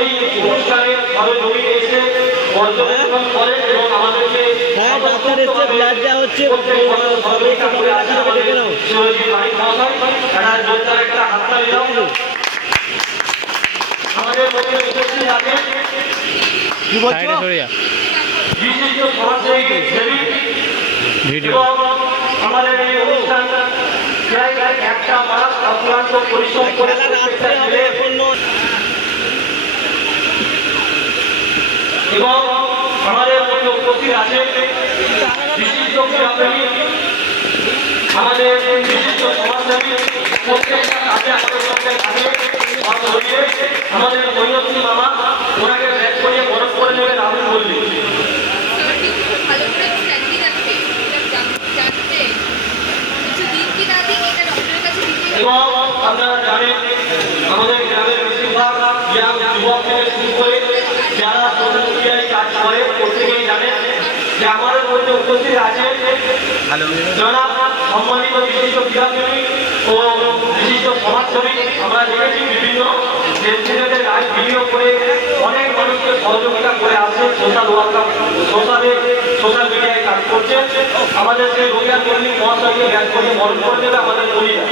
এই অনুষ্ঠানে ভালো জড়িয়ে এসে পর্যবেক্ষণ করে এবং আমাদেরকে আমাদের মধ্যে উপস্থিত আছেন বিশিষ্ট সমাজসেবী আমাদের এই অনুষ্ঠান একটা মাস অক্লান্ত পরিশ্রম করে এবং আমাদের মধ্যে উপস্থিত আছে বিশিষ্ট ক্রীড়াপ্রেমী আমাদের বিশিষ্ট সমাজসেবী প্রত্যেকটা কাজে আমাদের সঙ্গে থাকে আমাদের মৈনতী মামা ওনাকে ব্যাগ করিয়ে বরফ করে নেবেন রাহুল বললি এবং আপনারা জানেন আমাদের গ্রামের বেশিরভাগ যুবক থেকে শুরু করে যারা সোশ্যাল মিডিয়ায় কাজ করে প্রত্যেকেই জানেন যে আমাদের মধ্যে উপস্থিত আছে যারা সম্মানিত বিশিষ্ট ক্রীড়াপ্রেমী ও বিশিষ্ট সমাজসেবী আমরা দেখেছি বিভিন্ন দেশবিদেশের রাজ ভিডিও করে অনেক মানুষকে সহযোগিতা করে আসছে সোশ্যাল মিডিয়ায় কাজ করছে আমাদের সেই রোগিয়ার কর্মী মহাশয়কে ব্যাগ করে বরণ করে দেবে আমাদের কর্মীরা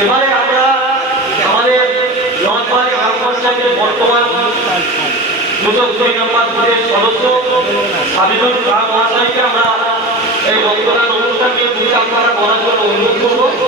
এবারে আমরা আমাদের নর্থবাড়ি গ্রাম পঞ্চায়েতের বর্তমান 202 নম্বর বুথের সদস্য সাবিদুল রাম মহাশয়কে আমরা এই রক্তদান অনুষ্ঠানকে পরিচালনা করার জন্য অনুরোধ করব